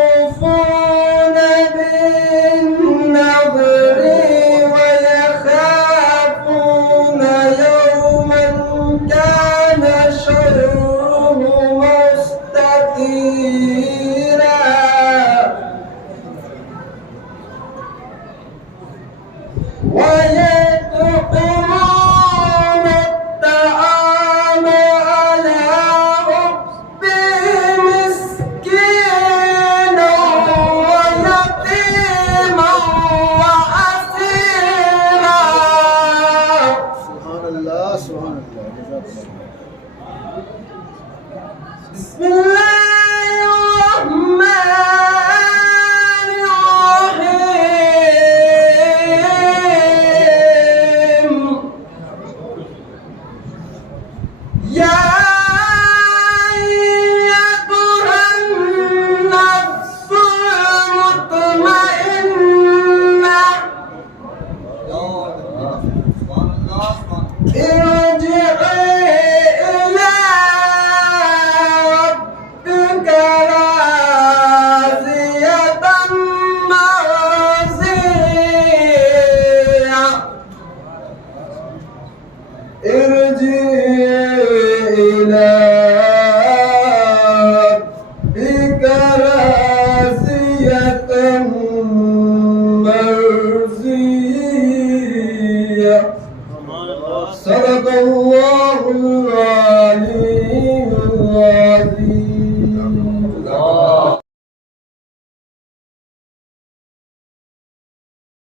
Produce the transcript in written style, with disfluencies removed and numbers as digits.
يوفون بالنذر ويخافون يوما كان شره مستطيرا ويطعمون الطعام على حبه مسكينا ويتيما وأسيرا. سبحان الله سبحان الله. بسم الله الرحمن الرحيم. يا أيتها النفس المطمئنة ارجعي إلى ربك راضية مرضية. ارجعي إلى ربك راضية مرضية. صدق الله العظيم.